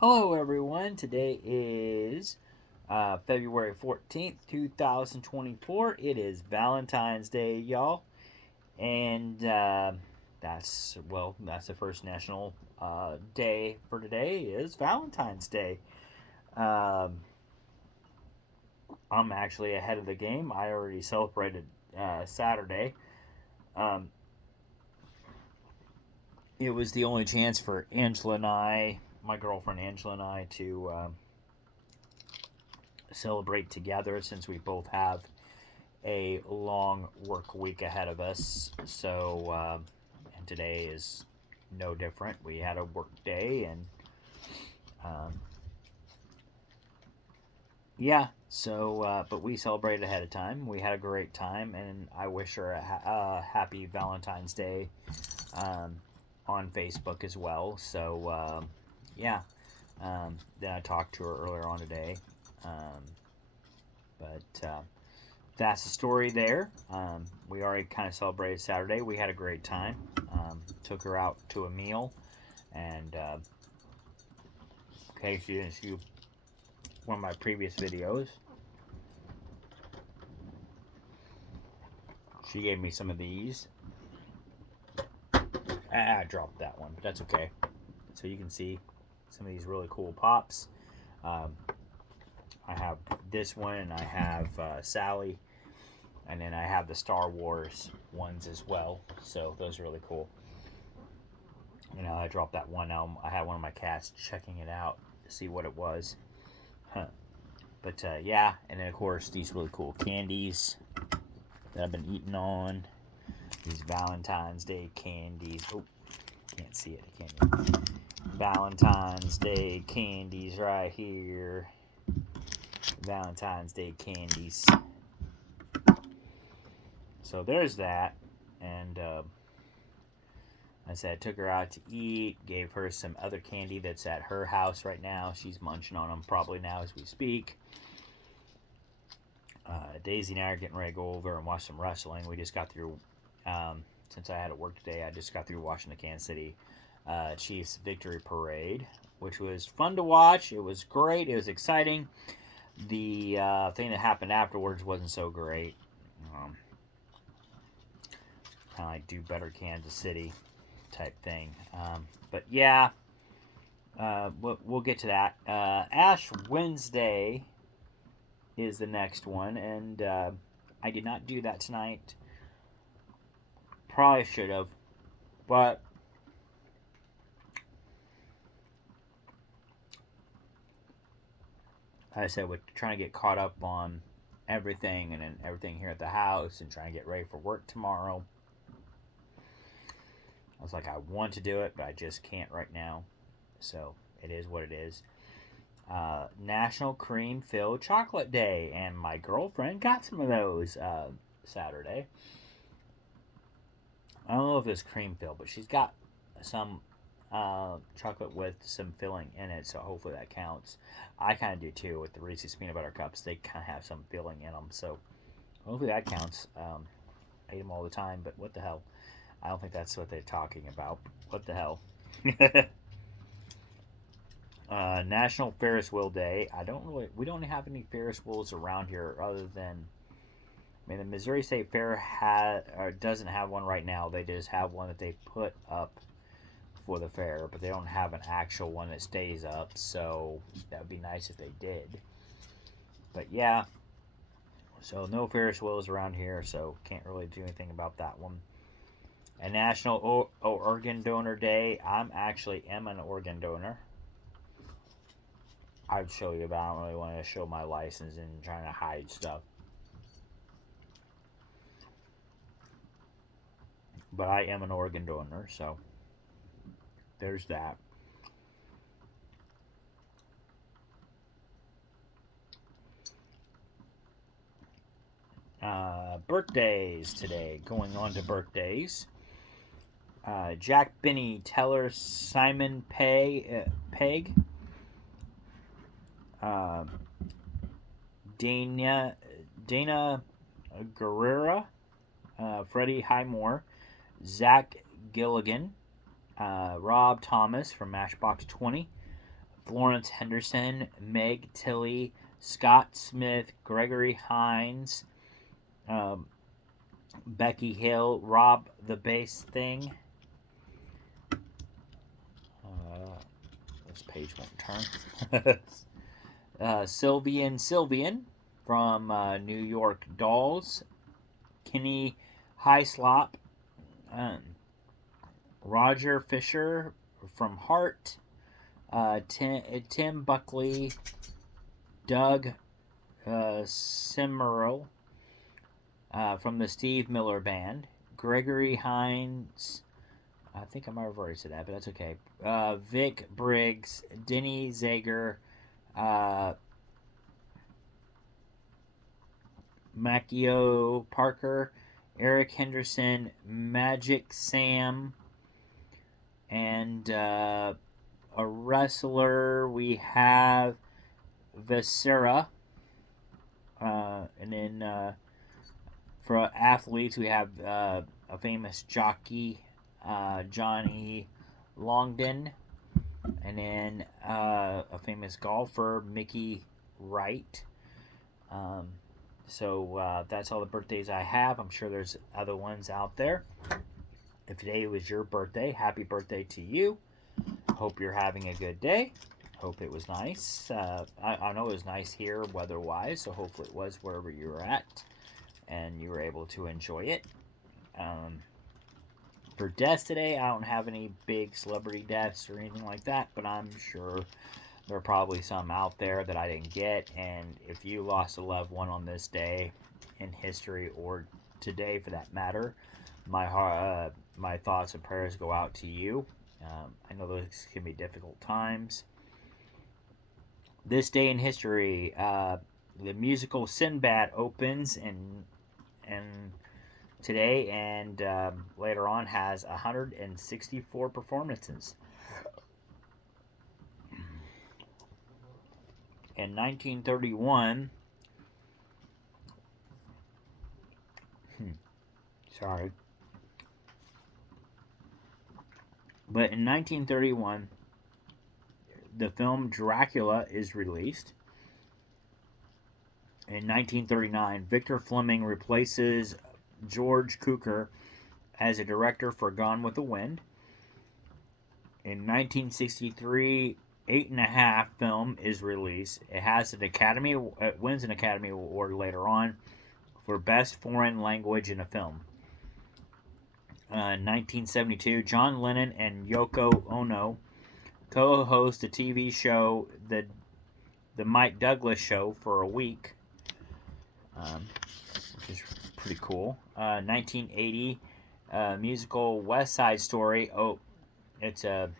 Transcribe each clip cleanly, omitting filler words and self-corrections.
Hello, everyone. Today is February 14th, 2024. It is Valentine's Day, y'all. And that's the first national day for today is Valentine's Day. Um, I'm actually ahead of the game. I already celebrated Saturday. Um, it was the only chance for Angela and my girlfriend Angela and I, to celebrate together since we both have a long work week ahead of us. And today is no different. We had a work day, and um, yeah. But we celebrated ahead of time. We had a great time, and I wish her a happy Valentine's Day um, on Facebook as well. Yeah. Then I talked to her earlier on today, um, but that's the story there. We already kind of celebrated Saturday. We had a great time. Took her out to a meal, and in case you didn't see one of my previous videos, she gave me some of these. I dropped that one, but that's okay. So you can see some of these really cool pops. Um, I have this one, and I have Sally, and then I have the Star Wars ones as well. So those are really cool. I dropped that one. I had one of my cats checking it out to see what it was. Huh. But yeah, and then of course these really cool candies that I've been eating on. These Valentine's Day candies. Oh, can't see it. I can't. Valentine's Day candies right here. Valentine's Day candies. So there's that, and I said I took her out to eat, gave her some other candy that's at her house right now. She's munching on them probably now as we speak. Daisy and I are getting ready to go over and watch some wrestling. We just got through, since I had to work today, I just got through watching the Kansas City Chiefs victory parade, which was fun to watch. It was great. It was exciting. The thing that happened afterwards wasn't so great. Kind of like do better Kansas City type thing. But yeah, we'll get to that. Ash Wednesday is the next one, and I did not do that tonight. Probably should have, but like I said, we're trying to get caught up on everything and then everything here at the house and trying to get ready for work tomorrow. I was like, I want to do it, but I just can't right now. So it is what it is. National Cream Filled Chocolate Day, and my girlfriend got some of those Saturday. I don't know if it's cream filled, but she's got some chocolate with some filling in it, so hopefully that counts. I kind of do too with the Reese's peanut butter cups. They kind of have some filling in them, so hopefully that counts. I eat them all the time, but what the hell? I don't think that's what they're talking about. What the hell? National Ferris Wheel Day. We don't have any Ferris wheels around here other than, I mean, the Missouri State Fair doesn't have one right now. They just have one that they put up for the fair, but they don't have an actual one that stays up, so that would be nice if they did. But yeah, so no Ferris wheels around here, so can't really do anything about that one. And National Organ Donor Day. I'm actually an organ donor. I'd show you, but I don't really want to show my license and trying to hide stuff. But I am an organ donor, so there's that. Birthdays today. Going on to birthdays. Jack Benny Teller, Simon Pegg, uh, Dana Guerrera, Freddie Highmore, Zach Gilligan, Rob Thomas from Matchbox 20, Florence Henderson, Meg Tilly, Scott Smith, Gregory Hines, um, Becky Hill, Rob the Bass Thing. This page won't turn. Sylvian from New York Dolls, Kenny Hyslop, um, Roger Fisher from Heart, Tim Buckley, Doug Simmerl from the Steve Miller Band, Gregory Hines. I think I might have already said that, but that's okay. Vic Briggs, Denny Zager, Macchio Parker, Eric Henderson, Magic Sam, and a wrestler we have Viscera, and then for athletes we have a famous jockey, Johnny Longden, and then a famous golfer, Mickey Wright. So that's all the birthdays I have. I'm sure there's other ones out there. If today was your birthday, happy birthday to you. Hope you're having a good day. Hope it was nice. I know it was nice here weather-wise, so hopefully it was wherever you were at and you were able to enjoy it. For deaths today, I don't have any big celebrity deaths or anything like that, but I'm sure there are probably some out there that I didn't get. And if you lost a loved one on this day in history, or today for that matter, my thoughts and prayers go out to you. I know those can be difficult times. This day in history, the musical Sinbad opens and today, and later on has 164 performances. In 1931, sorry, but in 1931, the film Dracula is released. In 1939, Victor Fleming replaces George Cukor as a director for Gone with the Wind. In 1963, Eight and a Half film is released. It wins an Academy Award later on for Best Foreign Language in a Film. 1972, John Lennon and Yoko Ono co-host the TV show the Mike Douglas Show for a week, which is pretty cool. 1980, musical West Side Story. Oh, it's a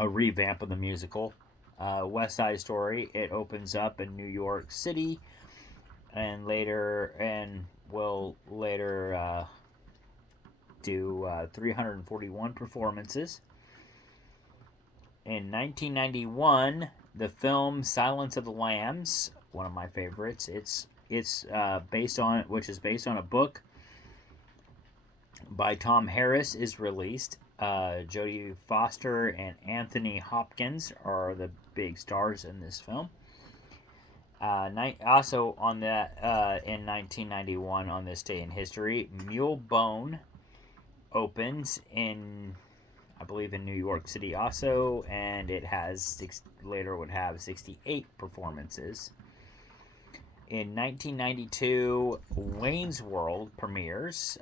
revamp of the musical West Side Story. It opens up in New York City, and will later do 341 performances. In 1991, the film Silence of the Lambs, one of my favorites. It's based on a book by Tom Harris, is released. Jodie Foster and Anthony Hopkins are the big stars in this film. Also on that, in 1991, on this day in history, Mule Bone opens in, I believe, in New York City also, and it has later would have 68 performances. In 1992, Wayne's World premieres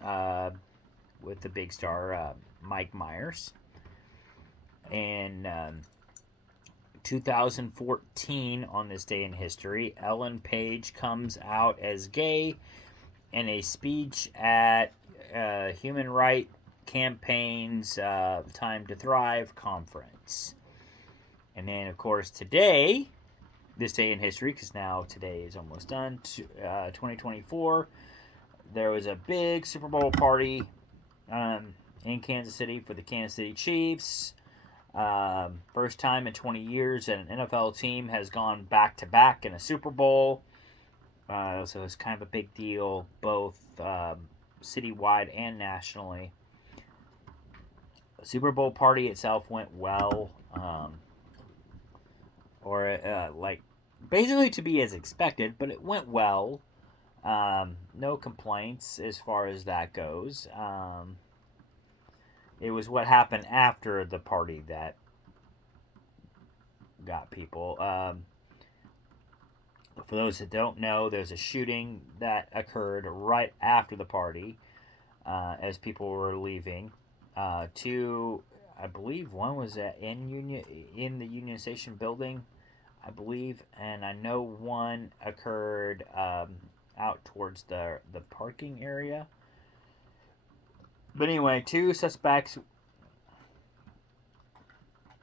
with the big star Mike Myers. In 2014, on this day in history, Ellen Page comes out as gay in a speech at Human Rights Campaign's Time to Thrive conference. And then, of course, today, this day in history, because now today is almost done, 2024, there was a big Super Bowl party in Kansas City for the Kansas City Chiefs. First time in 20 years that an NFL team has gone back-to-back in a Super Bowl. So it's kind of a big deal, both citywide and nationally. The Super Bowl party itself went well. or like basically to be as expected, but it went well. No complaints as far as that goes. It was what happened after the party that got people. For those that don't know, there's a shooting that occurred right after the party as people were leaving. Two, I believe one was in the Union Station building, I believe, and I know one occurred out towards the parking area. But anyway, two suspects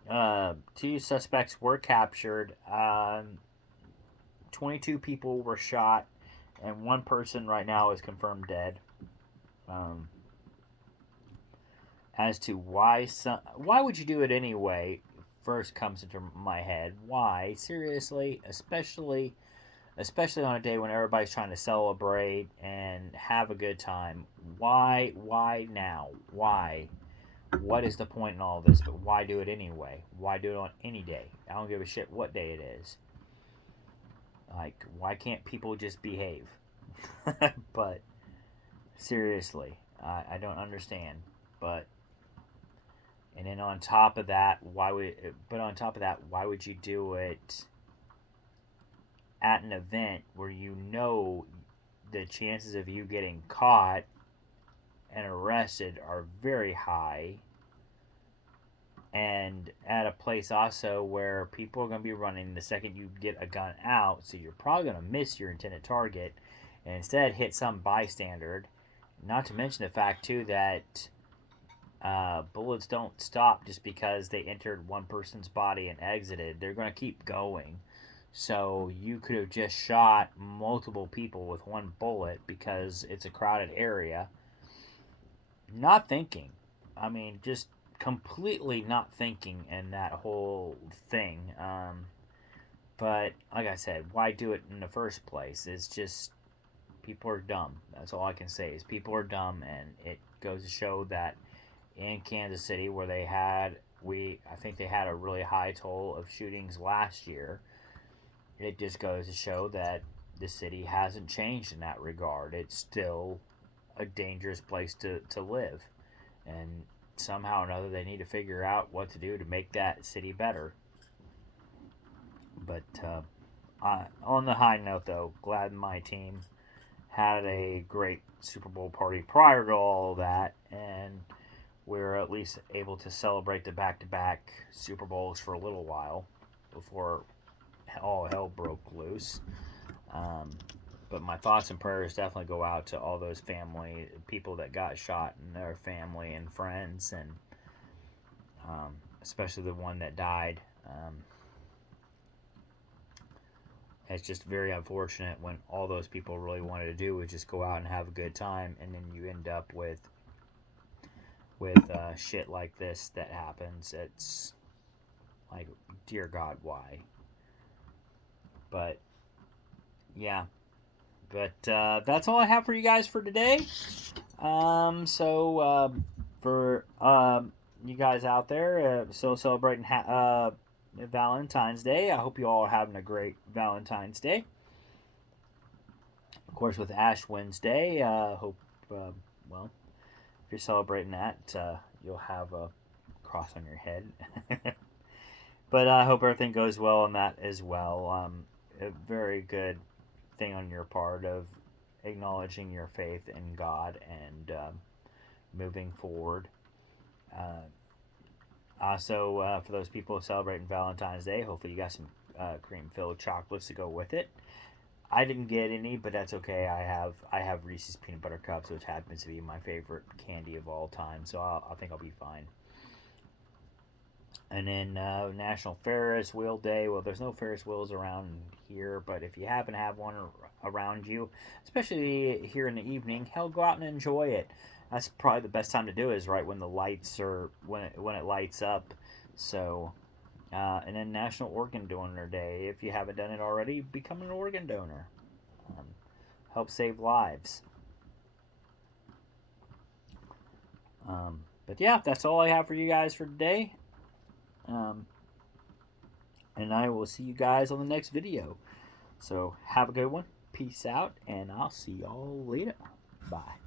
were captured. 22 people were shot, and one person right now is confirmed dead. As to why would you do it anyway? First comes into my head. Why? Seriously, especially on a day when everybody's trying to celebrate and have a good time. Why now? Why? What is the point in all this? But why do it anyway? Why do it on any day? I don't give a shit what day it is. Like, why can't people just behave? But seriously, I don't understand. But and then on top of that, why would you do it at an event where you know the chances of you getting caught and arrested are very high, and at a place also where people are going to be running the second you get a gun out, so you're probably going to miss your intended target and instead hit some bystander. Not to mention the fact too that bullets don't stop just because they entered one person's body and exited. They're going to keep going. So you could have just shot multiple people with one bullet because it's a crowded area. Not thinking. I mean, just completely not thinking in that whole thing. But like I said, why do it in the first place? It's just people are dumb. That's all I can say is people are dumb, and it goes to show that in Kansas City, where I think they had a really high toll of shootings last year. It just goes to show that the city hasn't changed in that regard. It's still a dangerous place to live, and somehow or another they need to figure out what to do to make that city better. But on the high note, though, glad my team had a great Super Bowl party prior to all of that, and we were at least able to celebrate the back-to-back Super Bowls for a little while before all hell broke loose. But my thoughts and prayers definitely go out to all those people that got shot, and their family and friends, and especially the one that died. It's just very unfortunate when all those people really wanted to do was just go out and have a good time, and then you end up with shit like this that happens. It's like, dear God, why? But yeah, but that's all I have for you guys for today. For you guys out there still celebrating Valentine's Day, I hope you all are having a great Valentine's Day. Of course, with Ash Wednesday, hope if you're celebrating that, you'll have a cross on your head. But I hope everything goes well on that as well. A very good thing on your part of acknowledging your faith in God and moving forward. Also, for those people celebrating Valentine's Day, hopefully you got some cream-filled chocolates to go with it. I didn't get any, but that's okay. I have Reese's Peanut Butter Cups, which happens to be my favorite candy of all time, so I think I'll be fine. And then National Ferris Wheel Day. Well, there's no Ferris wheels around here, but if you happen to have one around you, especially here in the evening, hell, go out and enjoy it. That's probably the best time to do it, is right when the lights are when it lights up. So, and then National Organ Donor Day. If you haven't done it already, become an organ donor. Help save lives. But yeah, that's all I have for you guys for today. And I will see you guys on the next video. So have a good one. Peace out, and I'll see y'all later. Bye.